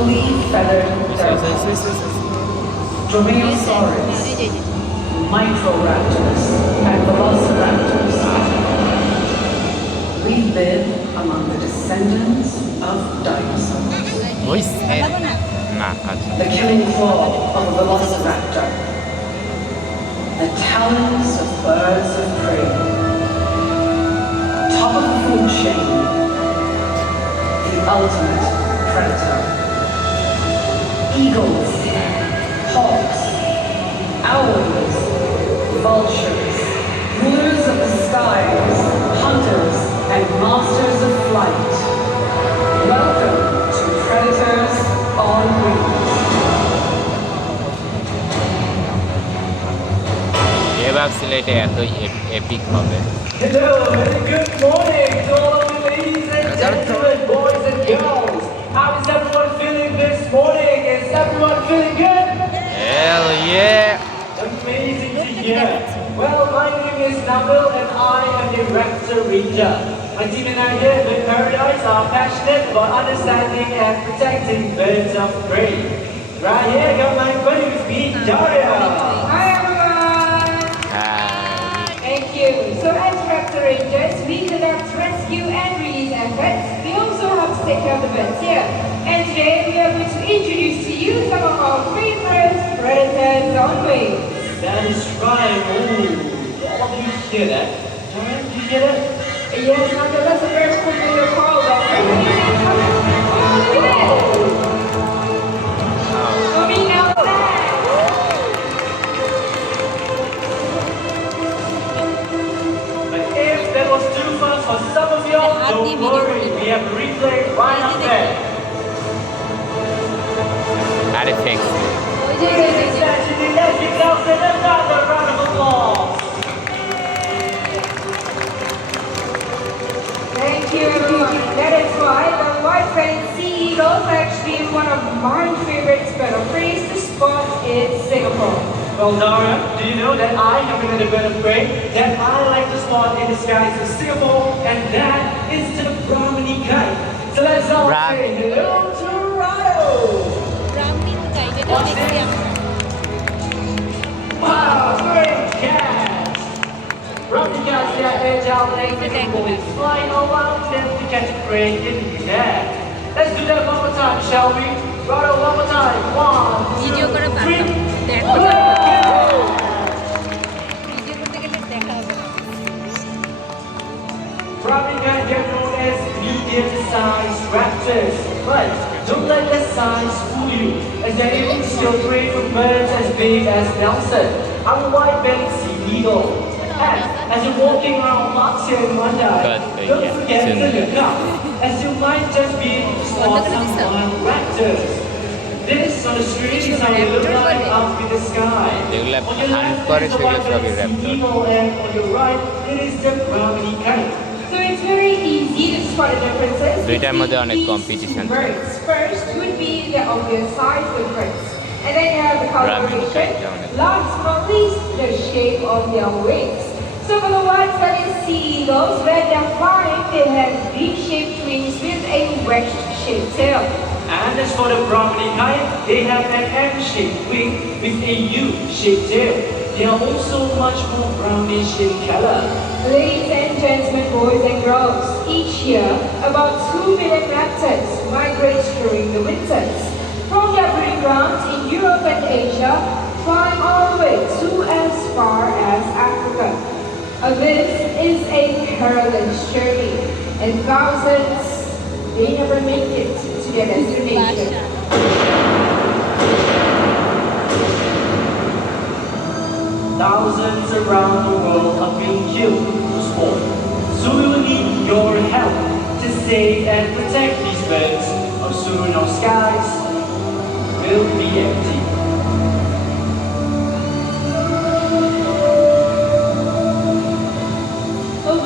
fully feathered reptiles, dromaeosaurs, microraptors, and velociraptors. We live among the descendants of dinosaurs. The killing claw of a velociraptor, the talons of birds of prey, top of the food chain, the ultimate predator. Eagles, hawks, owls, vultures, rulers of the skies, hunters, and masters of flight. Welcome to Predators on Wings. সিলেটে এতই epic হবে। Hello, very good morning to all of you ladies and gentlemen, boys and girls. How is everyone feeling this morning? Is everyone feeling good? Hell yeah! Amazing to hear. Well, my name is Nabil and I am the Raptor Ranger. My team and I here at the Paradise are passionate about understanding and protecting birds of prey. Right here, I got my buddy with me, Daria. Hi everyone! Thank you. So as Raptor Rangers, we conduct rescue and release efforts. We also have to take care of the birds here. And today we are going to introduce to you some of our favorite predators on wings. That is right. Oh, all of you hear that? Daria, do you hear that? Yes, Nanda, that's a very familiar call though. Coming out back. But if that was too fast for some of y'all, don't worry, we have a replay right up there. আরে fix Ladies and gentlemen, let's give Nelson another round of applause. Thank you everyone. That is why the white-bellied sea eagles actually is one of my favorite bird of prey to spot in Singapore. Well, Dara, do you know that I have another bird of prey that I like to spot in the skies of Singapore, and that is the Brahmini kite. So let's all say hello to Rado. What's that? Wow, great catch! Brahmini kites, they are agile, they flying all around them to catch prey in the air. Let's do that one more time, shall we? Rado, one more time. 1, 2, 3. Brahmini kite, they're known as medium-sized raptors, but don't let their size fool you, as they're able to steal prey from birds as big as Nelson, our white-bellied sea eagle. And as you're walking around Malaysia and Manda, don't forget to look up, as you might just be able to spot some wild raptors. This on the screen is how they look like up in the sky. যেগুলো On your hunt left করে is the সেগুলো সবই white-bellied sea Raptor. eagle, and on your right it is the Brahmini kite. So it's very easy to spot the differences দুইটার মধ্যে between অনেক these competition two birds. First would be the obvious size difference. And then you have the Brahmini coloration. kite টা অনেক- Last but not least, the shape of their wings. So for the white-bellied sea eagles, when they're flying, they have V-shaped wings with a wedge-shaped tail. And as for the Brahmini kite, they have an M-shaped wing with a U-shaped tail. They are also much more brownish in color. Ladies and gentlemen, boys and girls, each year about 2 million raptors migrate during the winters. From their breeding grounds in Europe and Asia, flying all the way to as far as Africa. This is a perilous journey, and thousands, they never make it to their destination. Thousands around the world are being killed for sport. So we will need your help to save and protect these birds, or soon our skies will be empty.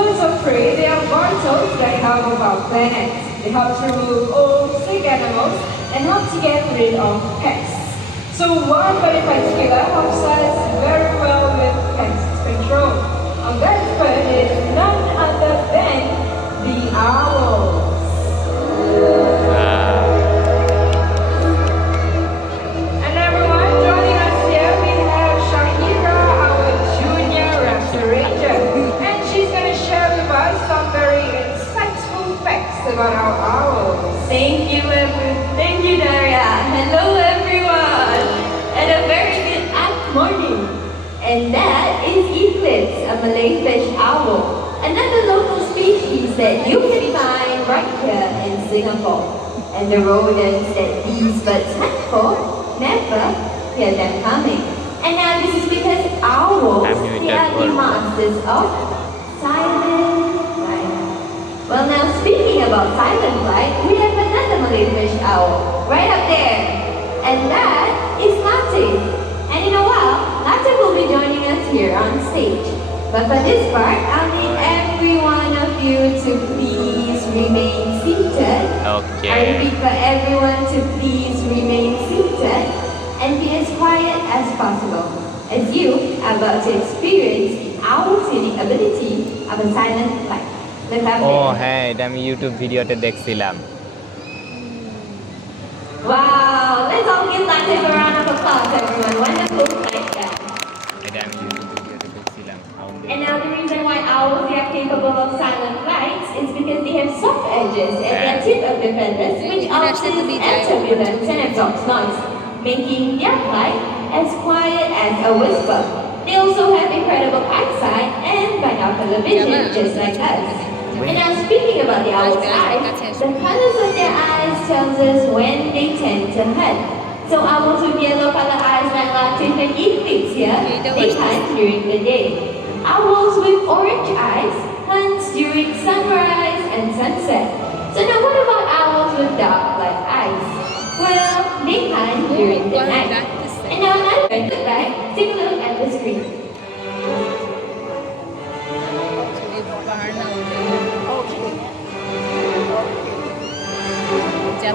Birds of prey, they are vital to the health of our planet. They help to remove old, sick animals and help to get rid of pests. So one bird in particular helps us very well with pest control. And that bird is none other than the owls. about our owls. Thank you, Daria. Hello, everyone, and a very good morning. And that is Eclipse, a Malay fish owl, another local species that you can find right here in Singapore. And the rodents that these birds hunt for never hear them coming. And now this is because owls, they are the masters of silent flight. Well, now speaking about silent flight, we have another Malay fish owl right up there, and that is Latte. And in a while, Latte will be joining us here on stage. But for this part, I'll need every one of you to please remain seated. Okay. I repeat for everyone to please remain seated and be as quiet as possible, as you are about to experience the owl-tuning ability of a silent flight. Look up O there. হ্যাঁ এটা আমি YouTube ভিডিওতে দেখছিলাম Wow, let's all give Latte a round of applause, everyone. Wonderful flight there. এটা আমি YouTube ভিডিওতে দেখছিলাম And now the reason why owls are capable of silent flights is because they have soft edges at their tip of the feathers, which alters and turbulence and absorbs noise, making their flight as quiet as a whisper. They also have incredible eyesight and binocular vision, just like us. And now speaking about the owl's eyes, the colors of their eyes tells us when they tend to hunt. So owls with yellow color eyes like Latif and Eclipse here, they hunt during the day. Owls with orange eyes hunt during sunrise and sunset. So now what about owls with dark black eyes? Well, they hunt during the night. And now another right, take a look at the screen.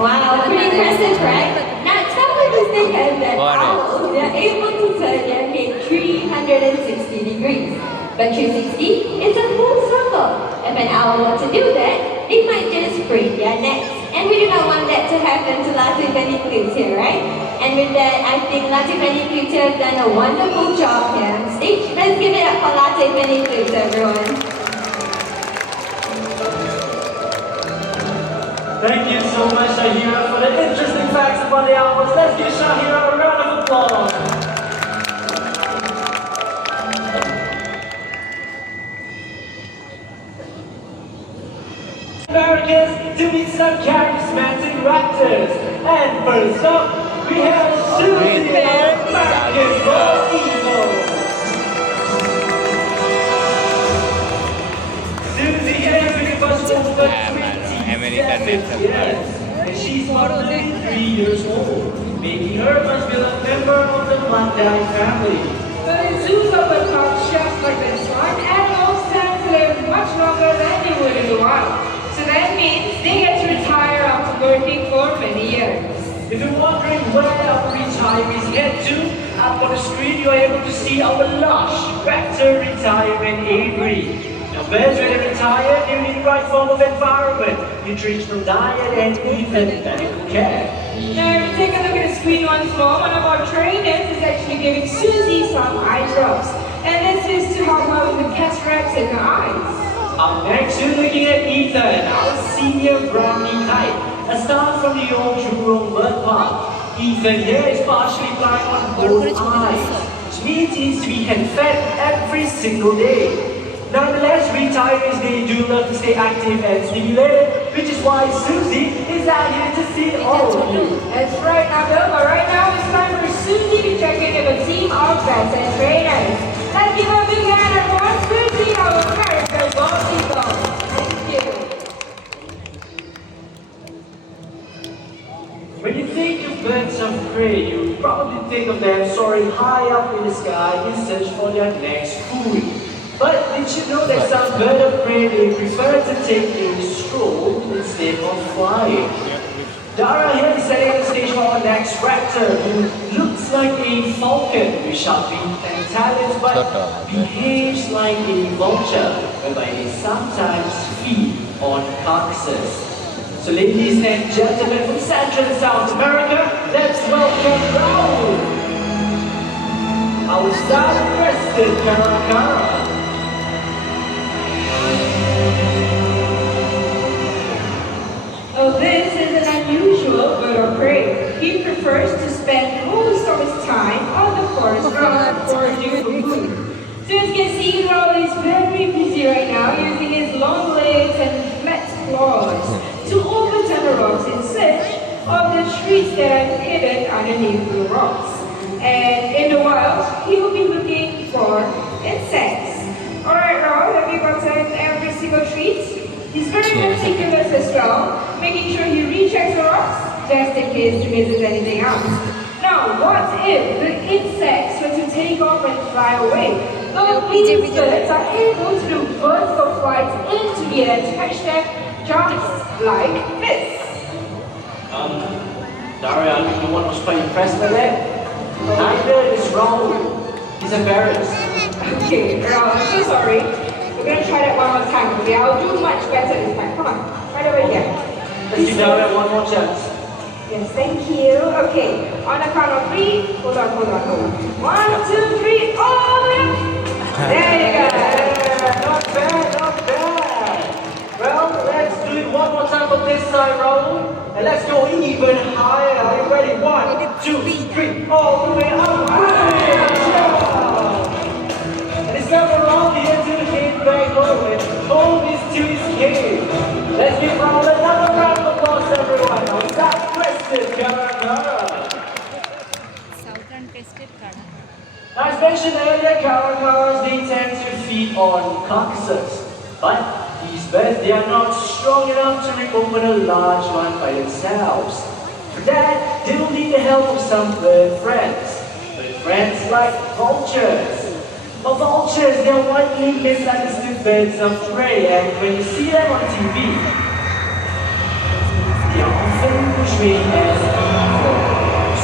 Wow, pretty impressive, right? Now tell me this thing is that owls, they're able to turn their head 360 degrees. But 360 is a full circle. If an owl were to do that, they might just break their necks. And we do not want that to happen to Latif and Eclipse here, right? And with that, I think Latif and Eclipse have done a wonderful job here on stage. Let's give it up for Latif and Eclipse, everyone. Thank you so much, Shahira, for the interesting facts about the owls. Let's give Shahira a round of applause. Americans to meet some charismatic raptors. And first up, we have Susie, American Bald Eagle. Susie is responsible for 27 years, and she's 103 years old, making her must be a member of the Blackdown family. But in zoos open parks just like this one, animals tend to live much longer than they would in the wild. So that means they get to retire after working for many years. If you're wondering where our retirees head to, up on the screen you're able to see our lush Raptor Retirement Aviary. Now birds when they retire, they need the right form of environment, nutritional diet and even medical care. Now if you take a look at the screen once more, one of our trainers is actually giving Susie some eye drops. And this is to help her with the cataracts in her eyes. Up next, you're looking at Ethan, our senior brownie type, a star from the old Jurong Bird Park. Ethan here is partially blind on both eyes, which means he needs to be hand-fed every single day. Nonetheless, retirees, they do love to stay active and stimulated, which is why Susie is out here to see all of you. That's right, Abdul, but right now it's time for Susie to check in with a team of vets and trainers. Let's give a big hand and one Susie, our American Bald Eagle. Thank you. When you think of birds of prey, you probably think of them soaring high up in the sky in search for their next food. But did you know that some bird of prey, they prefer to take a stroll instead of flying? Dara here is setting the stage for our next raptor, who looks like a falcon with sharp beaks and talons, but behaves like a vulture, whereby they sometimes feed on carcasses. So ladies and gentlemen from Central and South America, let's welcome Raul, our star-crested caracara. prefers to spend most of his time on the forest ground foraging for food. So as you can see, Raul is very busy right now using his long legs and flat claws to overturn the rocks in search of the trees that are hidden underneath the rocks. And in the wild, he will be looking for insects. Alright, Raul, have you gotten every single treat? He's very meticulous as well, making sure he rechecks the rocks just in case he misses anything else. Now, what if the insects were to take off and fly away? These birds are able to do vertical flights into the air to catch them just like this. Daria, you one was quite impressed by that? Neither is Raul. He's embarrassed. Okay, Raul, I'm so sorry. We're going to try that one more time, okay? I'll do much better this time. Come on, right over here. Let's give Daria one more chance. Yes, thank you. Okay, on the count of 3, hold on. 1, 2, 3, all the way up. There you go. Not bad. Well, let's do it one more time for this side, Raul. And let's go even higher. Are you ready? 1, 2, 3, all the way up. And it's time for Raul here to the cave back home. And home is to his cave. Let's give Raul another round of applause, everyone. Now, South Crested Caracara. Southern Crested Caracara. Now, as mentioned earlier, caracaras, they tend to feed on carcasses. But these birds, they are not strong enough to rip open a large one by themselves. For that, they will need the help of some bird friends. Bird friends like vultures. But vultures, they are widely misunderstood birds of prey, and when you see them on TV, they are often portrayed as evil.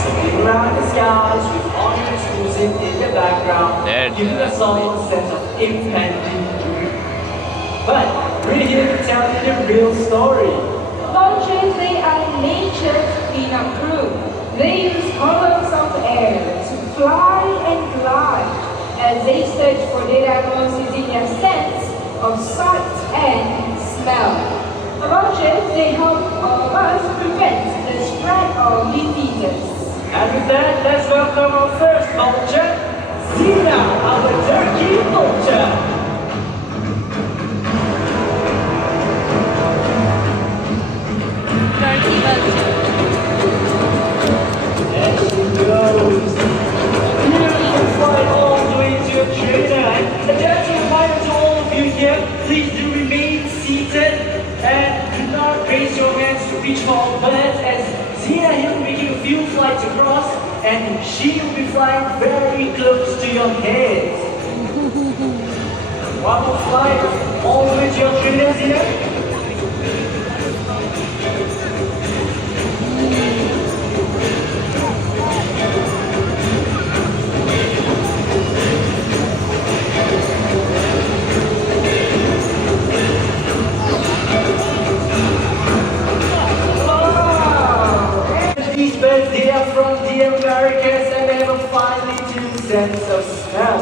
Something around the skies with ornaments oozing in the background, giving us all a sense of impending doom. But we're here to tell you the real story. Vultures, they are nature's cleanup crew. They use columns of air to fly and glide as they search for dead animals using their sense of sight and smell. The vultures, they help all of us prevent the spread of diseases. And with that, let's welcome our first vulture, Zina, our turkey vulture. Turkey vulture. There she goes. Beautiful flight all the way to your trainer. And a gentle reminder to all of you here, please do remain seated and do not raise your hands to reach for our birds, as Zina here will be making a few flights across, and she will be flying very close to your head. One more flight all the way to your trainer, Zina. These birds, they are from the Americas, and they have a finely tuned sense of smell,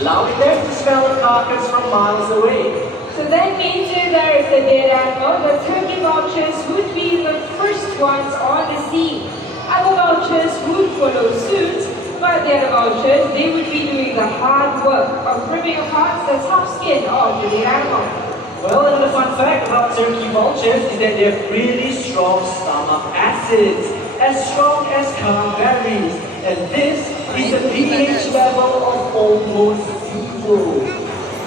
allowing them to smell a carcass from miles away. So that means if there is a dead animal, the turkey vultures would be the first ones on the scene. Other vultures would follow suit, but the other vultures, they would be doing the hard work of ripping apart the tough skin of the dead animal. Well, another fun fact about turkey vultures is that they have really strong stomach acids, as strong as cranberries, and this is a pH level of almost 0.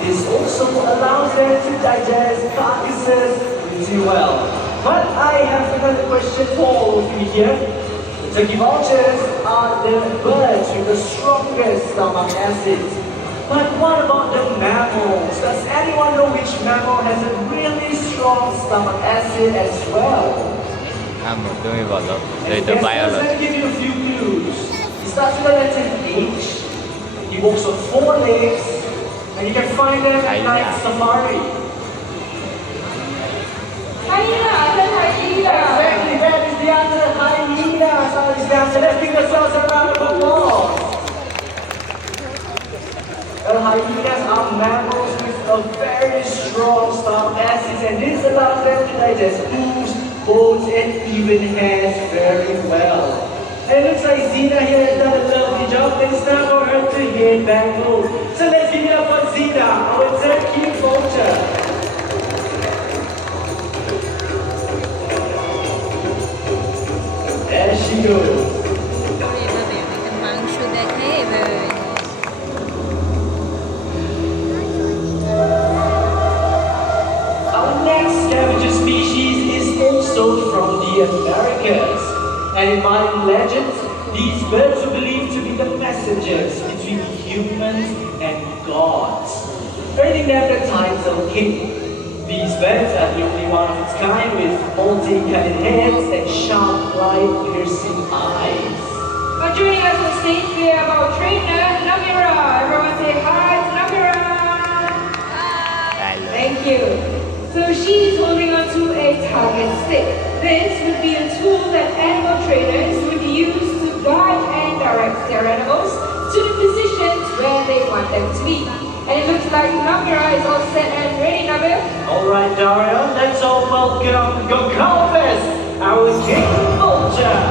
This also allows them to digest carcasses pretty well. But I have another question for all of you here. The turkey vultures are the birds with the strongest stomach acids. But what about the mammals? Does anyone know which mammal has a really strong stomach acid as well? তুমি বলো Yes, এটা biology let me give you a few clues. He starts with the letter H. He walks on 4 legs, and you can find them at night safari. Hyena, that's hyena. Exactly, that is the answer. Hyenas are the answer. Let's give ourselves a round of applause. Well, hyenas are mammals with a very strong stomach acids, and this allows them to digest ooze, bones, and even hairs very well. And it looks like Zena here has done a lovely job. It's time for her to head back home. So let's give it up for Zena, our turkey vulture. There she goes. এভাবে একটা মাংস দেখে এভাবে Our next scavenger species is also from the Americas. And in Mayan legends, these birds are believed to be the messengers between humans and gods, earning them the title king. These birds are the only one of its kind with multi-colored heads and sharp, light-piercing eyes. But joining us on stage, we have our trainer, Namira. Everyone say hi to Namira. Hello Thank you. So she is holding onto a target stick. This would be a tool that animal trainers would use to guide and direct their animals to the positions where they want them to be. And it looks like Namira is all set and ready, Namira. All right, Dario, let's all welcome Goncalves, our king vulture.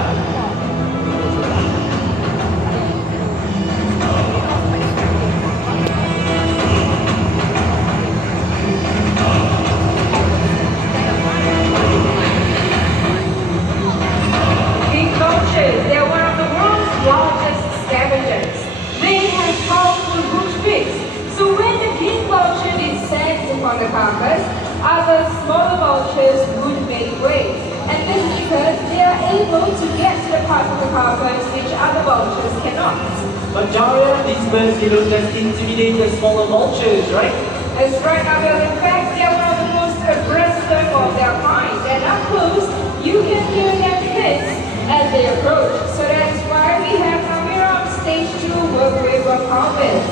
King vultures, they are one of the world's largest scavengers. They have powerful hoof beaks, so when the king vulture descends upon the carcass, other smaller vultures would make way. And this is because they are able to get to the part of the carcass which other vultures cannot. But Dario, these birds, they don't just intimidate the smaller vultures, right? As right now, in fact, they are one of the most aggressive of their kind. And up close, you can hear them hiss as they approach. So that is why we have Namira on stage to work with Goncalves.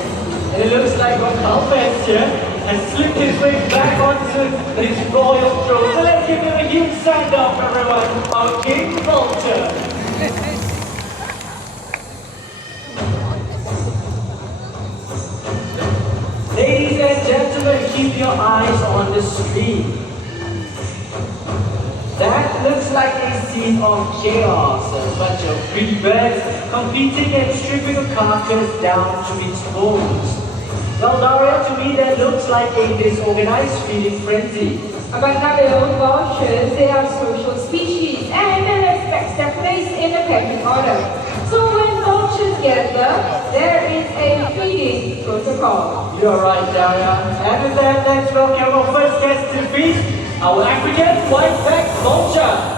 And it looks like Goncalves here has slipped his way back onto his royal throne. So let's give him a huge stand up, everyone, our king vulture. Ladies and gentlemen, keep your eyes on the screen. That looks like a scene of chaos. A bunch of pretty birds competing and stripping a carcass down to its bones. Well, Daria, to me that looks like a disorganized feeding frenzy. But Namira vultures, they are social species and they respect their place in the pecking order. So when vultures gather, there is a feeding protocol. You're right, Daria. And with that, let's welcome our first guest to the feast, our African white-backed vulture.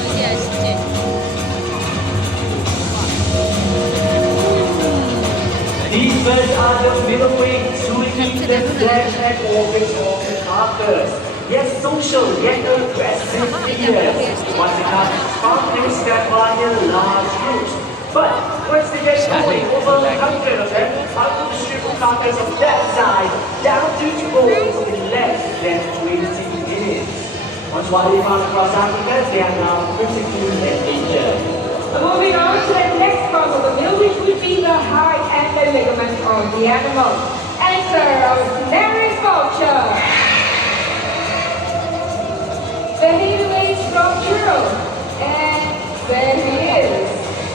নদী আসছে These birds are the middleweight sweeping the flesh and organs of the carcass. Yes, social, yet aggressive figures. Once the carcass is found, they will stand by in large groups. But once they get going, over 100 of them are to strip the carcass of that size down to its bones in less than 20 minutes. Once while they found across Africa, they are now critically endangered. Moving on to the next part of the meal, which would be the height and the ligament of the animal. Enter our Daenerys vulture. The he weighs from Churro, and there he is.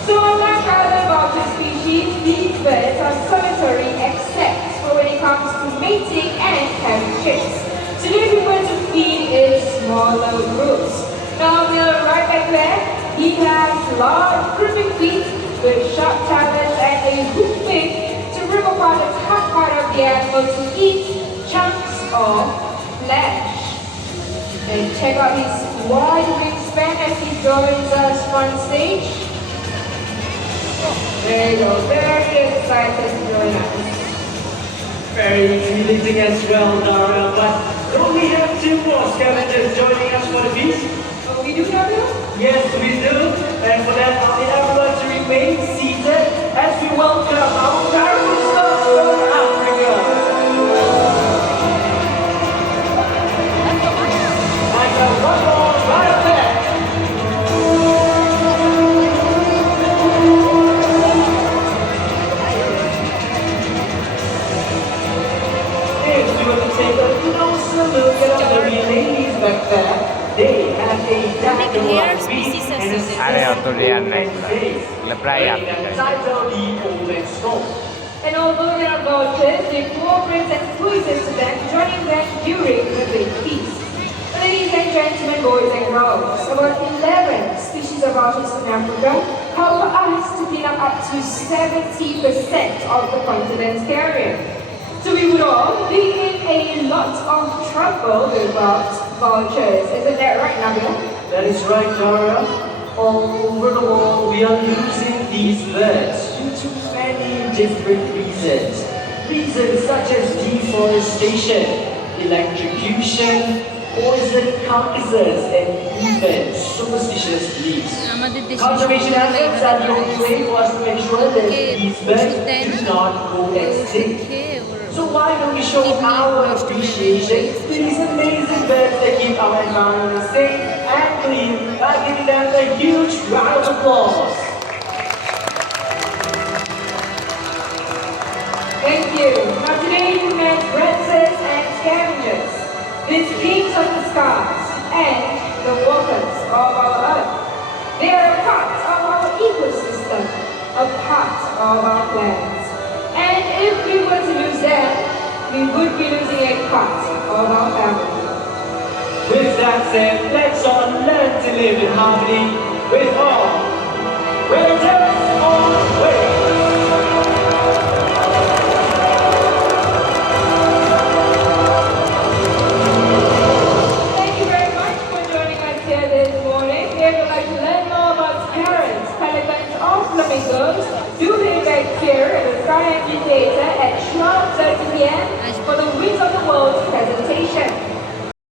So unlike other vulture species, these birds are solitary except for when it comes to mating and having chicks. So they prefer to feed in smaller groups. Now we're right back there. He has large gripping feet with sharp talons and a hook beak to rip apart the top part of the animal to eat chunks of flesh. And check out his wide wingspan as he joins us on stage. There you go, very excited to join us. Very intimidating as well, Daria, but don't we have two more scavengers joining us for the feast? Oh, we do know you? Yes, we do. And for that, I'll need everyone to remain seated as we welcome our powerful stars from Africa. And one more right there. If we were to take a closer look at our lovely ladies back there, they have a dactyl-like beak species and a আছে আরে অত rare নাই face. এগুলো প্রায় With আফ্রিকায় the title the Golden Skull. And although they are vultures, they cooperates and squeezes to them, joining them during the big feast. Ladies and gentlemen, boys and girls, about 11 species of vultures in Africa help us to clean up to 70% of the continent's carrier. So we would all be in a lot of trouble without vultures. Isn't that right, Nabil? That is right, Dara. All over the world, we are losing these birds due to many different reasons. Reasons such as deforestation, electrocution, poison carcasses, and even superstitious beliefs. আমাদের দেশে Conservation efforts are the only way for us to make sure that these birds do not go extinct. খেয়ে ওর So why don't we show our appreciation to these amazing birds that keep our environment safe and clean by giving them a huge round of applause. Thank you. Now today we met princes and scavengers, these kings of the skies and the walkers of our earth. They are a part of our ecosystem, a part of our plants. And if we were to lose them, we would be losing a part of our family. With that said, let's all learn to live in harmony with all. Winters on wings. Thank you very much for joining us here this morning. If you'd like to learn more about parrots, pelicans, or flamingos, do visit here at the Sky Amphitheater at Schwab